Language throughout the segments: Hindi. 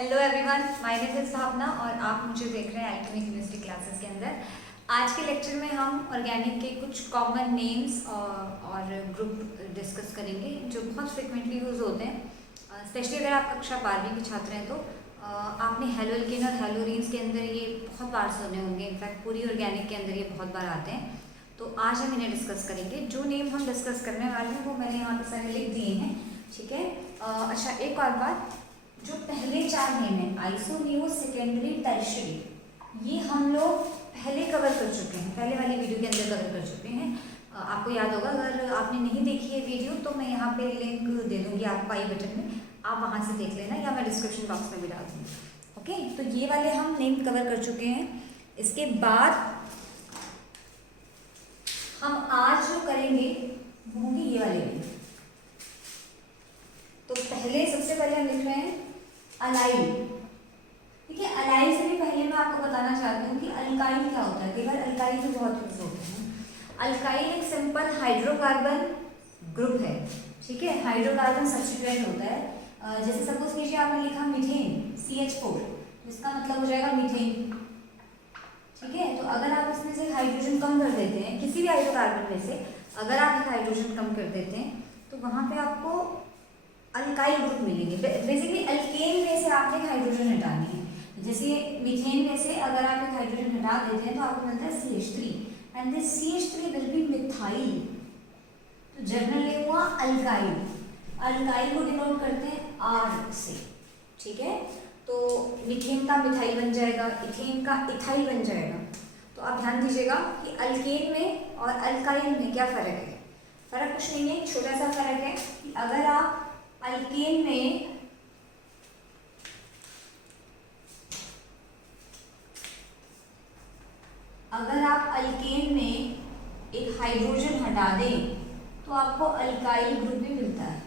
Hello everyone, my name is Bhavana और आप मुझे देख रहे हैं एल्केमी केमिस्ट्री क्लासेस के अंदर। आज के लेक्चर में हम ऑर्गेनिक के कुछ कॉमन नेम्स और ग्रुप डिस्कस करेंगे जो बहुत फ्रिक्वेंटली यूज होते हैं। स्पेशली अगर आप कक्षा 12वीं के छात्र हैं तो आपने हेलो एल्केन और हेलोरीन्स के अंदर ये बहुत बार सुने होंगे। इनफैक्ट पूरी ऑर्गेनिक के अंदर ये बहुत बार आते हैं। तो आज हम इन्हें डिस्कस करेंगे। जो नेम हम डिस्कस करने वाले हैं वो मैंने यहाँ पे सारे लिख दिए हैं, ठीक है। अच्छा, एक और बात, जो पहले 4 नेम है आइसो, नियो, सेकेंडरी, टर्शियरी, ये हम लोग पहले कवर कर चुके हैं, पहले वाली वीडियो के अंदर कवर कर चुके हैं। आपको याद होगा, अगर आपने नहीं देखी है वीडियो तो मैं यहाँ पे लिंक दे दूँगी आपको आई बटन में, आप वहाँ से देख लेना या मैं डिस्क्रिप्शन बॉक्स में भी डाल दूँगी। ओके, तो ये वाले हम नेम कवर कर चुके हैं। इसके बाद हम आज जो करेंगे वो होंगे ये वाले नेम। तो पहले सबसे पहले हम लिख रहे हैं अलाइल। ठीक है, अलाइल से भी पहले मैं आपको बताना चाहती हूँ कि अल्काइल क्या होता है। कई बार अल्काइल भी बहुत यूज होते हैं। अल्काइल एक सिंपल हाइड्रोकार्बन ग्रुप है, ठीक है। हाइड्रोकार्बन सब्स्टिट्यूएंट होता है। जैसे सपोज कीजिए आपने लिखा मीथेन CH4, तो इसका मतलब हो जाएगा मीथेन, ठीक है। तो अगर आप इसमें से हाइड्रोजन कम कर देते हैं, किसी भी हाइड्रोकार्बन में से अगर आप एक हाइड्रोजन कम कर देते हैं तो वहाँ पे आपको अल्काइल ग्रुप मिलेंगे। बेसिकली अल्केन में से आपने एक हाइड्रोजन हटानी है। जैसे मीथेन में से अगर आप एक हाइड्रोजन हटा देते हैं तो आपको मिलता है CH3 and this CH3 will be methyl. तो जनरल नेम हुआ अल्काइल। अल्काइल को डिनोट करते हैं R से, ठीक है। तो मीथेन का मिथाइल बन जाएगा, इथेन का इथाइल बन जाएगा। तो आप ध्यान दीजिएगा कि अल्केन में और अल्काइल में क्या फ़र्क है। फ़र्क कुछ नहीं है, छोटा सा फ़र्क है कि अगर आप अल्केन में एक हाइड्रोजन हटा दें तो आपको अल्काइल ग्रुप भी मिलता है।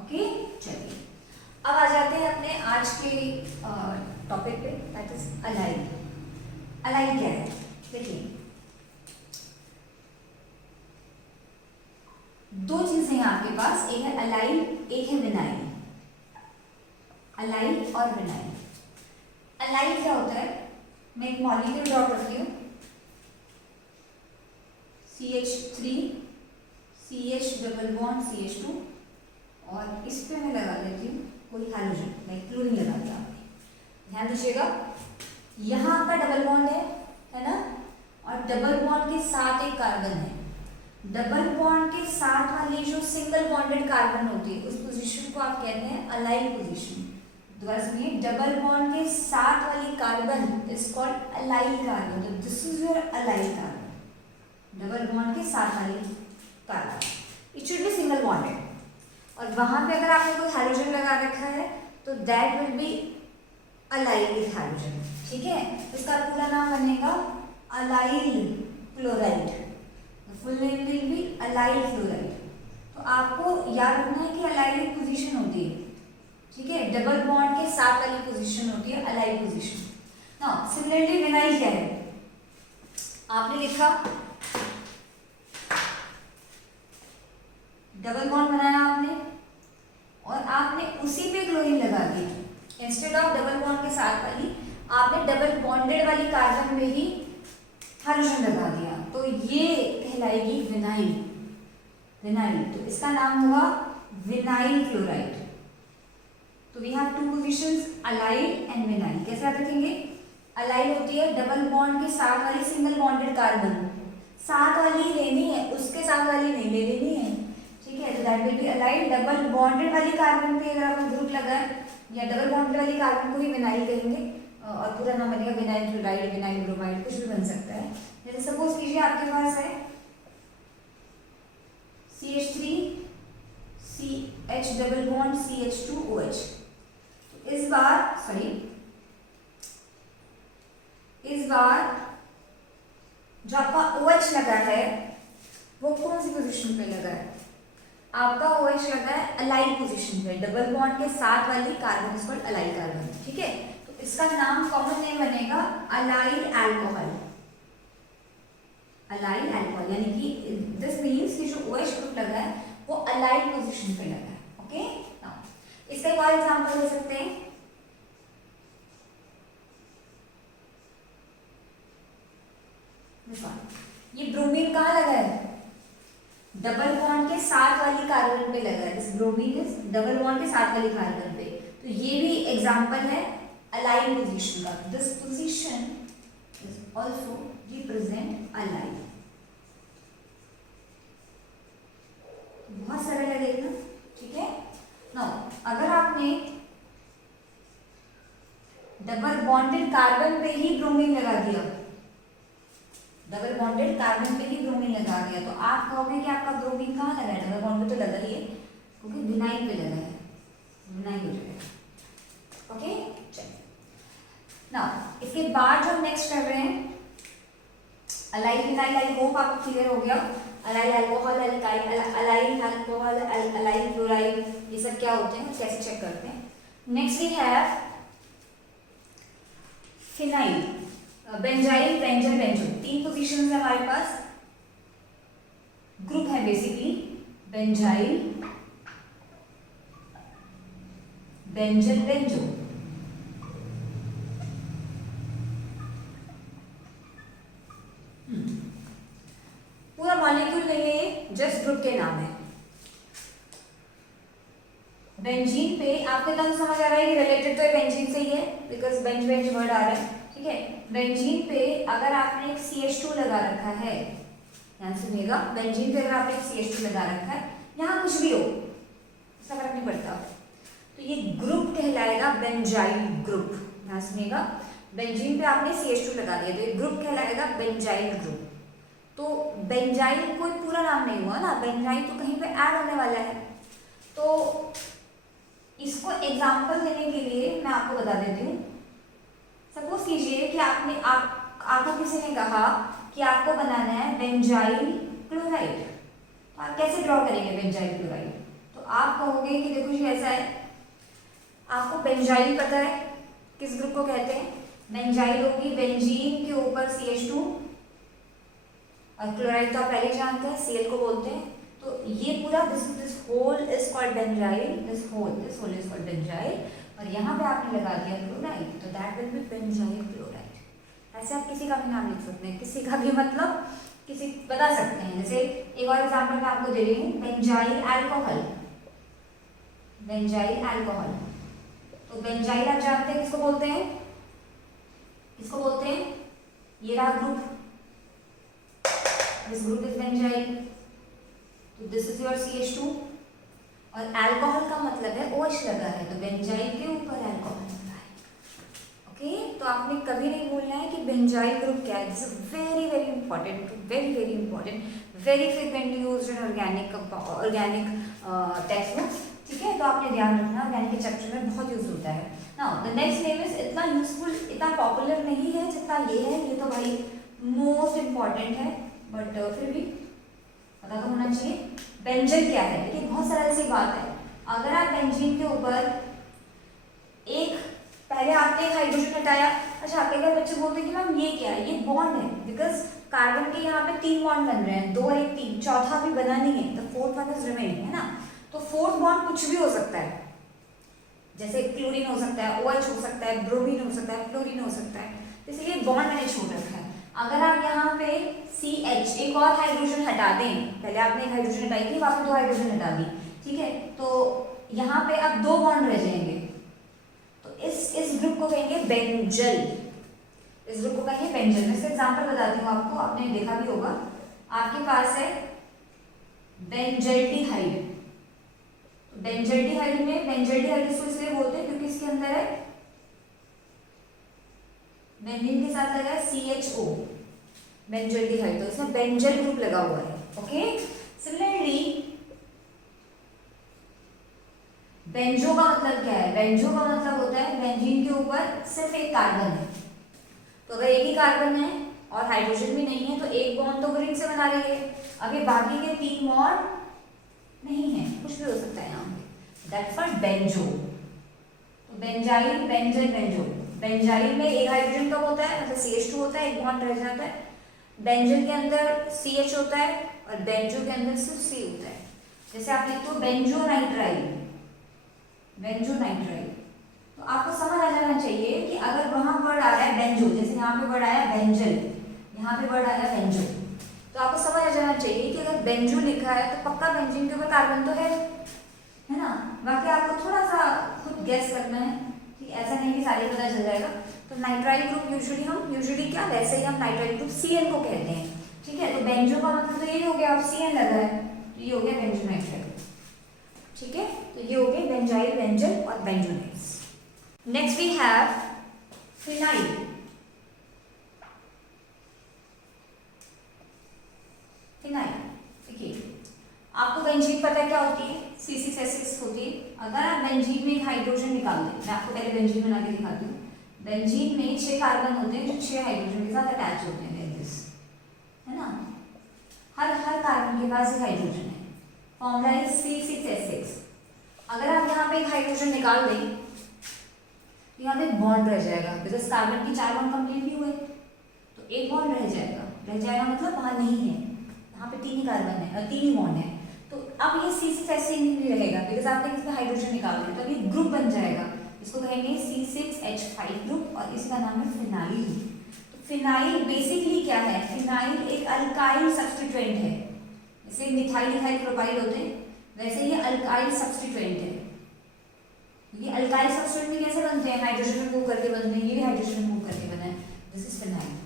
ओके, चलिए अब आ जाते हैं अपने आज के टॉपिक पे, दैट इज अलाइल। अलाइल क्या है? देखिए, दो चीजें हैं आपके पास, एक है अलाइल, एक है विनाइल। अलाइल और विनाइल। अलाइल क्या होता है? मैं एक मॉलिक्यूल ड्रॉ करती हूँ, CH3 CH double bond CH2, और इस पे मैं लगा देती हूँ कोई हाइड्रोजन, लाइक क्लोरीन लगा दिया आपने। ध्यान दीजिएगा, यहाँ आपका डबल बॉन्ड है ना, और डबल बॉन्ड के साथ एक कार्बन है। डबल बॉन्ड के साथ वाली जो सिंगल बॉन्डेड कार्बन होती है उस पोजीशन को आप कहते हैं अलाइल पोजीशन। दोबारा सुनिए, डबल बॉन्ड के साथ वाली carbon is called allyl carbon. तो this is your allyl carbon. Double bond के साथ वाली carbon, it should be single bonded, और वहां पे अगर आपने कोई हाइड्रोजन लगा रखा है तो that will B allyl with hydrogen, ठीक है। इसका पूरा नाम बनेगा allyl chloride. Full name will be allyl fluoride. तो आपको याद रखना है कि अलाइल एक पोजीशन होती है, ठीक है। डबल बॉन्ड के साथ वाली पोजीशन होती है allyl position. Now similarly vinyl क्या है? आपने लिखा डबल बॉन्ड बनाया आपने, और आपने उसी पे क्लोरीन लगा दिया। इंस्टेड ऑफ डबल बॉन्ड के साथ वाली आपने डबल बॉन्डेड वाली कार्बन में ही हाइड्रोजन लगा दिया, तो ये कहलाएगी विनाइल। विनाइल, तो इसका नाम हुआ विनाइल क्लोराइड। तो we have two positions, allyl and vinyl. कैसे याद रखेंगे? अलाइल होती है डबल बॉन्ड के साथ वाली सिंगल बॉन्डेड कार्बन, साथ वाली लेनी है, उसके साथ वाली नहीं ले लेनी है, ठीक है। तो that will B allyl. Double bonded वाली कार्बन पे अगर आपको ग्रुप लगा है या डबल बॉन्डेड वाली कार्बन को ही विनाइल कहेंगे, और पूरा नाम बनेगा विनाइल क्लोराइड, विनाइल ब्रोमाइड, कुछ भी बन सकता है। जैसे सपोज कीजिए आपके पास है CH3 CH double bond CH2 OH। तो इस बार जो आपका OH लगा है वो कौन सी पोजीशन पे लगा है? आपका OH लगा है अलाइल पोजीशन पे। डबल बॉन्ड के साथ वाली carbon is called allyl carbon, ठीक है। तो इसका नाम कॉमन नेम बनेगा अलाइल अल्कोहल। अलाइल अल्कोहल, यानी कि दिस मींस कि जो OH ग्रुप लगा है वो अलाइल पोजीशन पे लगा है। ओके, नाउ इसका एक और एग्जांपल ले सकते हैं। ये ब्रोमीन कहाँ लगा है? डबल बॉन्ड के साथ वाली कार्बन पे लगा है। This bromine is double bond के साथ वाली कार्बन पे। तो ये भी एग्जांपल है अलाइन पोजीशन का। This position is also represent align. बहुत सरल है देखना, ठीक है। नाउ अगर आपने डबल बॉन्डेड कार्बन पे ही ब्रोमीन लगा दिया, डबल बॉन्डेड कार्बन पे ही ब्रोमीन लगा दिया, तो आप कहोगे कि आपका ब्रोमीन कहाँ लगा है? डबल बॉन्ड पे तो लगा ही है, क्योंकि विनाइल पे लगा है, विनाइल हो जाएगा। ओके, चलिए नाउ इसके बाद जो नेक्स्ट कर रहे हैं अलाइल विनाइल। आई होप आपको क्लियर हो गया। Allyl alcohol, allyl alcohol, allyl chloride, ये सब क्या होते हैं, कैसे चेक करते हैं। Next we have phenyl, benzyl, benzal, benzo. 3 positions है हमारे पास, ग्रुप है बेसिकली बेंजाइल, बेंजल, बेंजो। पूरा मॉलिक्यूल नहीं है ये, जस्ट ग्रुप के नाम है। बेंजीन पे आपके तक समझ आ रहा है कि रिलेटेड तो बेंजीन से ही है, बिकॉज बेंज बेंज वर्ड आ रहा है, ठीक है। बेंजीन पे अगर आपने एक CH2 लगा रखा है, ध्यान सुनिएगा, बेंजीन पे अगर आपने एक CH2 लगा रखा है, यहाँ कुछ भी हो इसका फर्क नहीं पड़ता, तो ये ग्रुप कहलाएगा बेंजाइल ग्रुप। ध्यान सुनिएगा, बेंजीन पे आपने CH2 लगा दिया तो ये ग्रुप कहलाएगा बेंजाइल ग्रुप। तो बेंजाइल कोई पूरा नाम नहीं हुआ ना, बेंजाइल तो कहीं पे ऐड होने वाला है। तो इसको एग्जाम्पल देने के लिए मैं आपको बता देती हूँ। सपोज कीजिए कि आपको किसी ने कहा कि आपको बनाना है बेंजाइल क्लोराइड, तो आप कैसे ड्रॉ करेंगे बेंजाइल क्लोराइड? तो आप कहोगे कि देखो जी ऐसा है, आपको बेंजाइल पता है किस ग्रुप को कहते हैं? बेंजाइल होगी बेंजीन के ऊपर CH2 और क्लोराइड तो आप पहले जानते हैं Cl को बोलते हैं। तो ये पूरा this whole is called benzyl, this whole is called benzyl, और यहाँ पे आपने लगा दिया क्लोराइड, तो that will be benzyl chloride. ऐसे आप किसी का भी नाम लिख सकते हैं, किसी का भी मतलब किसी बता सकते हैं। जैसे एक और एग्जांपल मैं आपको दे रही हूँ, बेंजाइल अल्कोहल, बेंजाइल अल्कोहल। तो बेंजाइल आप जानते हैं किसको बोलते हैं? किसको बोलते हैं? ये रहा group, this group is benzyl, तो दिस इज योर CH2, और अल्कोहल का मतलब है OH लगा है, तो बेंजाइल के ऊपर अल्कोहल लगा है। ओके, तो आपने कभी नहीं भूलना है कि बेंजाइल ग्रुप क्या है। This is very very important, very very important, very frequently used in organic text books, ठीक है। तो आपने ध्यान रखना, ऑर्गेनिक के चैप्टर में बहुत यूज होता है। Now the next name is इतना यूजफुल, इतना पॉपुलर नहीं है जितना ये है, ये तो भाई मोस्ट इंपॉर्टेंट है, बट फिर भी पता तो होना चाहिए। बेंजल क्या है? देखिए बहुत सरल सी बात है। अगर आप बेंजीन के ऊपर एक, पहले आपने एक हाइड्रोजन हटाया, अच्छा कई बार बच्चे बोलते हैं कि मैम ये क्या है? ये बॉन्ड है, बिकॉज कार्बन के यहाँ पे 3 बॉन्ड बन रहे हैं, 2 और 1 3, चौथा भी बना नहीं है, तो फोर्थ वन इज रिमेनिंग, है ना। तो फोर्थ बॉन्ड कुछ भी हो सकता है, जैसे क्लोरीन हो सकता है, OH हो सकता है, ब्रोमीन हो सकता है, फ्लोरीन हो सकता है, इसलिए बॉन्ड मैंने छोड़ रखा है। अगर आप यहाँ पे CH एक और हाइड्रोजन हटा दें, पहले आपने एक हाइड्रोजन हटाई थी, वापस 2 हाइड्रोजन हटा दी, ठीक है, तो यहाँ पे अब 2 बॉन्ड रह जाएंगे, तो इस ग्रुप को कहेंगे बेंजल, इस ग्रुप को कहेंगे बेंजल। मैं इसका एग्जांपल बताती हूँ आपको, आपने देखा भी होगा, आपके पास है बेंजल्डिहाइड, तो बेंजल्डिहाइड में बेंजल्डिहाइड इसको इसलिए बोलते हैं क्योंकि इसके अंदर है बेंजीन के साथ लगा है CHO, बेंजल्डिहाइड, तो इसमें बेंजल ग्रुप लगा हुआ है। ओके, सिमिलरली बेंजो का मतलब क्या है? बेंजो का मतलब होता है बेंजीन के ऊपर सिर्फ एक कार्बन है, तो अगर एक ही कार्बन है और हाइड्रोजन भी नहीं है तो एक बॉन्ड तो रिंग से बना रही है, अभी बाकी के 3 बॉन्ड नहीं है, कुछ भी हो सकता है यहाँ पे, दैट्स कॉल्ड बेंजो। तो बेंजाइल, बेंजल, बेंजो। बेंजाइल में एक हाइड्रोजन कम होता है, मतलब CH2 होता है, एक बॉन्ड रह जाता है। बेंजल के अंदर CH होता है और बेंजो के अंदर सिर्फ C होता है। जैसे आप लिखते हो बेंजोनाइट्राइल, बेंजोनाइट्राइल, तो आपको समझ आ जाना चाहिए कि अगर वहां वर्ड आ रहा है बेंजो, जैसे यहाँ पे वर्ड आया बेंजल, यहाँ पे वर्ड आया बेंजो, तो तो आपको समझ आ जाना चाहिए कि अगर बेंजो लिखा है तो पक्का बेंजीन के ऊपर कार्बन तो है ना। बाकी आपको थोड़ा सा खुद गैस करना है कि ऐसा नहीं कि सारे पता चल जाएगा। तो नाइट्राइल ग्रुप यूजुअली क्या, वैसे ही हम नाइट्राइल ग्रुप CN को कहते हैं, ठीक है। तो बेंजो का मतलब तो ये हो गया, अब CN लगा है तो ये हो गया बेंजोनाइट्राइल, ठीक है। तो ये हो गए बेंजाइल, बेंजल और बेंजोनाइट्स। Next we have phenyl. Phenyl, देखिए आपको बेंजीन पता है क्या होती है, C6H6 होती है। अगर आप बेंजीन में एक हाइड्रोजन निकाल दें, मैं आपको पहले बेंजीन बना के दिखाती हूँ। बेंजीन में 6 कार्बन होते हैं जो 6 हाइड्रोजन के साथ अटैच होते हैं, है ना। हर कार्बन के पास एक हाइड्रोजन है, फॉर्मूला है C6H6। अगर आप यहाँ पे एक हाइड्रोजन निकाल दें तो यहाँ पे बॉन्ड रह जाएगा, बिकॉज कार्बन की 4 बॉन्ड कंप्लीट नहीं हुए, तो एक बॉन्ड रह जाएगा मतलब वहाँ नहीं है, यहाँ पे 3 ही कार्बन है, 3 ही बॉन्ड है। तो अब ये C6H6 नहीं रहेगा, बिकॉज आपने इसमें हाइड्रोजन निकाल दिया, तो ये ग्रुप बन जाएगा, इसको कहेंगे C6H5 ग्रुप और इसका नाम है फिनाइल। तो फिनाइल बेसिकली क्या है, फिनाइल एक अल्काइल सब्स्टिट्यूएंट है, जैसे मिथाइल प्रोपाइल होते हैं वैसे ये अल्काइल सब्स्टिट्यूएंट है। ये अल्काइल सब्स्टिट्यूएंट कैसे बनते हैं, हाइड्रोजन में मूव करके बनते हैं, ये भी हाइड्रोजन में मूव करके बना है, दिस इज फिनाइल।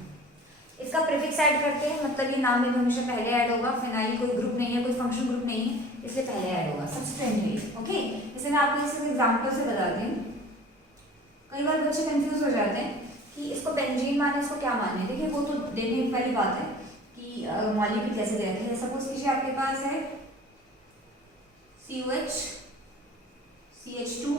इसका प्रीफिक्स ऐड करते हैं, मतलब ये नाम में हमेशा पहले ऐड होगा। फिनाइल कोई ग्रुप नहीं है, कोई फंक्शन ग्रुप नहीं है, इसलिए पहले ऐड होगा सब्स्टिट्यूएंट में, ओके। जैसे मैं आपको इस एग्जांपल से बताती हूँ, कई बार बच्चे कंफ्यूज हो जाते हैं कि इसको बेंजीन माने, इसको क्या माने। देखिए वो तो देखने वाली बात है कि मॉलिक्यूल कैसे दे रखे हैं। सपोज कीजिए आपके पास है COH CH2,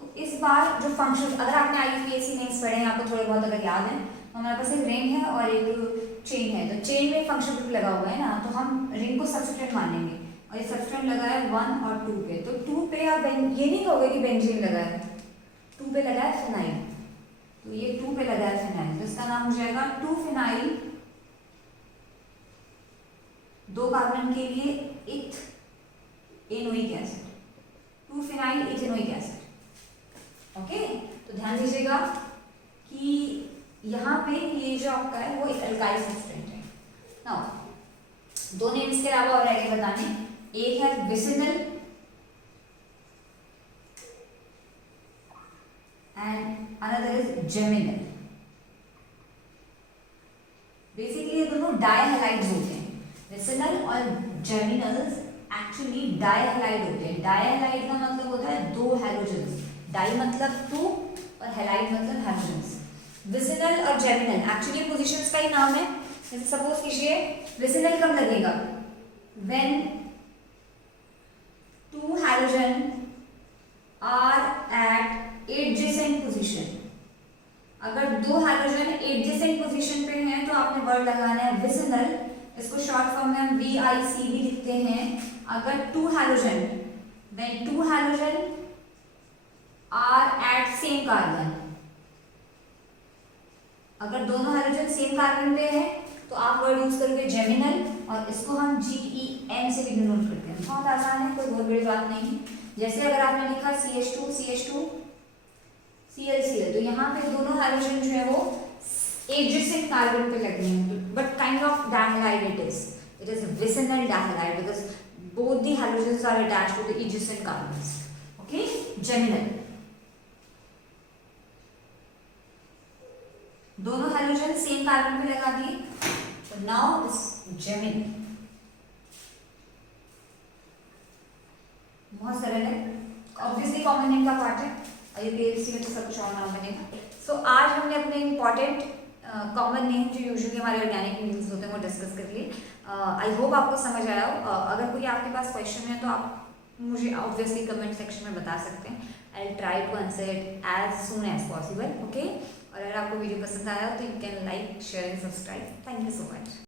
तो इस बार जो फंक्शन, अगर आपने IUPAC नेम्स पढ़े हैं, आपको थोड़े बहुत अगर याद है, तो हमारे पास एक रिंग है और एक चेन है। तो चेन में फंक्शन ग्रुप लगा हुआ है ना, तो हम रिंग को सब्स्टिट्यूएंट मानेंगे और ये सब्स्टिट्यूएंट लगा है 1 और 2 पे। तो 2 पे आप ये नहीं कहोगे कि बेंजीन लगा है, 2 पे लगा है फिनाइल, तो ये 2 पे लगा है फिनाइल, तो इसका नाम हो जाएगा 2 फिनाइल। 2 कार्बन के लिए ethanoic acid, 2 phenyl ethanoic acid, okay. तो ध्यान दीजिएगा कि यहाँ पे ये जो आपका है वो एक अल्काइल सब्स्टिट्यूएंट है। नाउ 2 नेम्स के अलावा और आगे बताने, एक है vicinal and another is geminal. Basically ये दोनों डायहैलाइड्स होते हैं, विसिनल और जेमिनल्स एक्चुअली डायहैलाइड होते हैं। डायहैलाइड का मतलब होता है 2 हैलोजन्स, डाई मतलब 2 और हैलाइड मतलब हैलोजन्स। विसिनल और जेमिनल एक्चुअली पोजीशंस का ही नाम है। जैसे सपोज कीजिए विसिनल कब लगेगा, when 2 halogen are at adjacent position। अगर 2 halogen adjacent position पे हैं तो आपने वर्ड लगाना है विसिनल, इसको शॉर्ट फॉर्म में हम VIC भी लिखते हैं। अगर 2 halogen, then 2 halogen are at same carbon, अगर दोनों हाइड्रोजन सेम कार्बन पे है तो आप वर्ड यूज करोगे जेमिनल, और इसको हम GEM से भी डिनोट करते हैं। बहुत आसान है, कोई बहुत बड़ी बात नहीं। जैसे अगर आपने लिखा CH2 Cl, तो यहाँ पे दोनों हाइड्रोजन जो है वो एडजेसेंट कार्बन पे लगे हैं, but kind of dihalide it is vicinal dihalide because both the hydrogens are attached to the adjacent carbons, okay. Geminal, दोनों हाइड्रोजन सेम कार्बन पे लगा दिए, तो नाउ इस जेमिनल। बहुत सरल है, ऑब्वियसली कॉमन नेम का पार्ट है, IUPAC में तो सब कुछ और नाम बनेगा। सो आज हमने अपने इंपॉर्टेंट कॉमन नेम जो यूजुअली हमारे ऑर्गेनिक मीन्स होते हैं वो डिस्कस कर लिए। आई होप आपको समझ आया हो। अगर कोई आपके पास क्वेश्चन है तो आप मुझे ऑब्वियसली कमेंट सेक्शन में बता सकते हैं। I will try to answer it as soon as possible, okay. और अगर आपको वीडियो पसंद आया तो you can like, share and subscribe. Thank you so much.